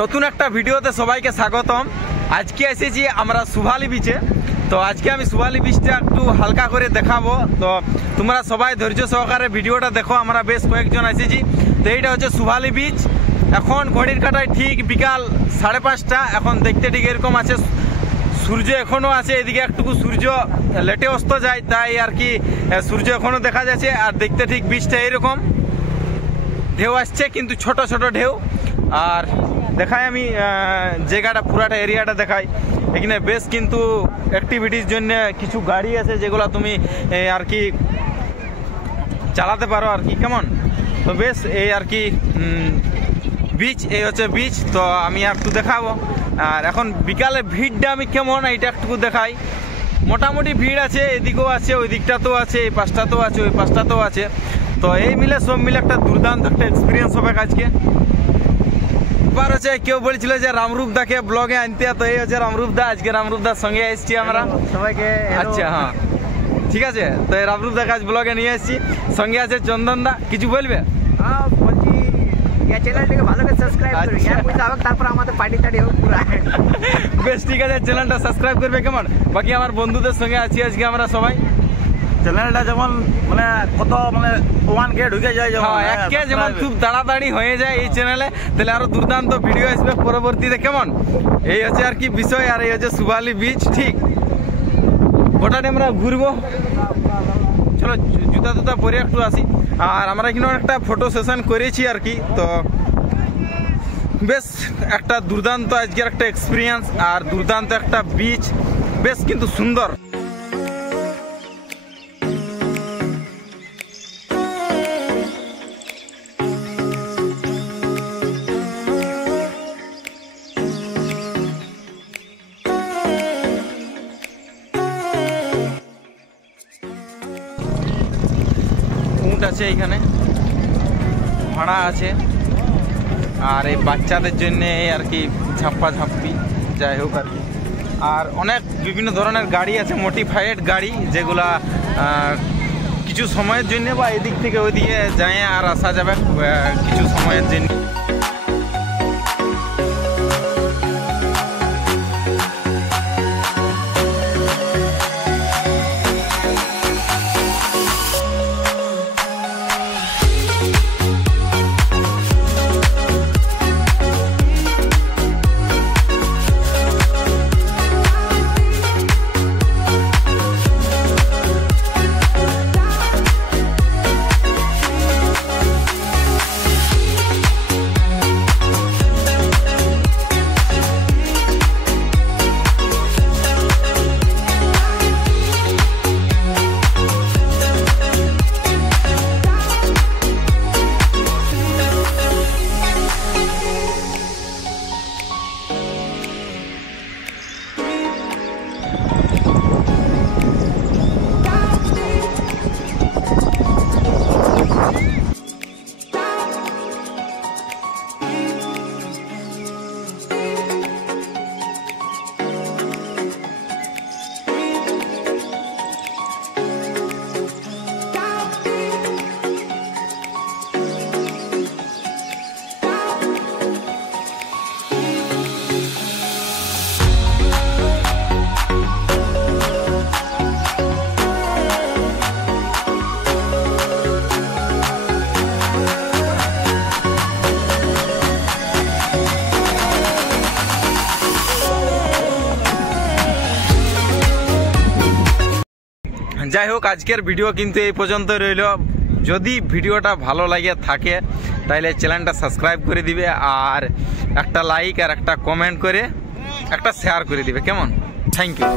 নতুন একটা ভিডিওতে সবাইকে স্বাগতম। আজকে এসেছি আমরা সুভালি বিচে। তো আজকে আমি সুভালি বিচটা একটু হালকা করে দেখাবো, তো তোমরা সবাই ধৈর্য সহকারে ভিডিওটা দেখো। আমরা বেশ কয়েকজন এসেছি। তো এইটা হচ্ছে সুভালি বিচ। এখন ঘড়ির কাঁটায় ঠিক বিকাল 5:30। এখন দেখতে ঠিক এরকম আছে, সূর্য এখনও আছে। এদিকে একটুকু সূর্য লেটে অস্ত যায়, তাই আর কি সূর্য এখনও দেখা যাচ্ছে। আর দেখতে ঠিক বিচটা এরকম, ঢেউ আসছে কিন্তু ছোট ছোট ঢেউ। আর দেখাই আমি জায়গাটা পুরাটা এরিয়াটা দেখাই। এখানে বেশ কিন্তু অ্যাক্টিভিটির জন্য কিছু গাড়ি আছে, যেগুলো তুমি আর কি চালাতে পারো আর কি। কেমন তো বেশ এই আর কি বিচ, এই হচ্ছে বিচ। তো আমি একটু দেখাবো। আর এখন বিকালে ভিড়টা আমি কেমন এইটা একটু দেখাই। মোটামুটি ভিড় আছে, এদিকেও আছে, ওই দিকটাতেও আছে, এই পাশটাতেও আছে, ওই পাশটাতেও আছে। তো এই মিলে সব মিলে একটা দুর্দান্ত একটা এক্সপিরিয়েন্স হবে আজকে। এবার হচ্ছে কেউ বলছিল যে রামরূপদাকে ব্লগে আনতে, তো এই হচ্ছে রামরূপদা। আজকে রামরূপদার সঙ্গে এসেছি আমরা সবাইকে। আচ্ছা হ্যাঁ ঠিক আছে। তো এই রামরূপদাকে আজ ব্লগে নিয়ে এসেছি, সঙ্গে আছে চন্দনদা। কিছু বলবে? বেশ ঠিক আছে, চ্যানেলটা সাবস্ক্রাইব করবে। কেমন বাকি আমার বন্ধুদের সঙ্গে আছি আজকে আমরা সবাই। চ্যানেলটা যেমন মানে কত মানে 1K ঢুকে যায়, যেমন খুব তাড়াতাড়ি হয়ে যায় এই চ্যানেলে, তাহলে আরো দুর্দান্ত ভিডিও আসবে পরবর্তীতে। কেমন এই হচ্ছে আর কি বিষয়। আর এই হচ্ছে সুভালি বিচ। ঠিক গোটাটা আমরা ঘুরবো। চলো জুতা টুতা পরে একটু আসি। আর আমরা এখানে একটা ফটো সেশন করেছি আর কি। তো বেশ একটা দুর্দান্ত আজকের একটা এক্সপিরিয়েন্স, আর দুর্দান্ত একটা বিচ, বেশ কিন্তু সুন্দর। আছে এইখানে ভাড়া আছে, আর এই বাচ্চাদের জন্য আর কি ঝাপ্পা ঝাপ্পি যাই হোক আর কি। আর অনেক বিভিন্ন ধরনের গাড়ি আছে, মডিফাইড গাড়ি, যেগুলা কিছু সময়ের জন্য বা এদিক থেকে ওইদিকে যায় আর আসা যাবে কিছু সময়ের জন্য। যাই হোক, আজকের ভিডিও কিন্তু এই পর্যন্ত রইল। যদি ভিডিওটা ভালো লাগে থাকে তাহলে চ্যানেলটা সাবস্ক্রাইব করে দিবে, আর একটা লাইক আর একটা কমেন্ট করে একটা শেয়ার করে দিবে। কেমন? Thank you.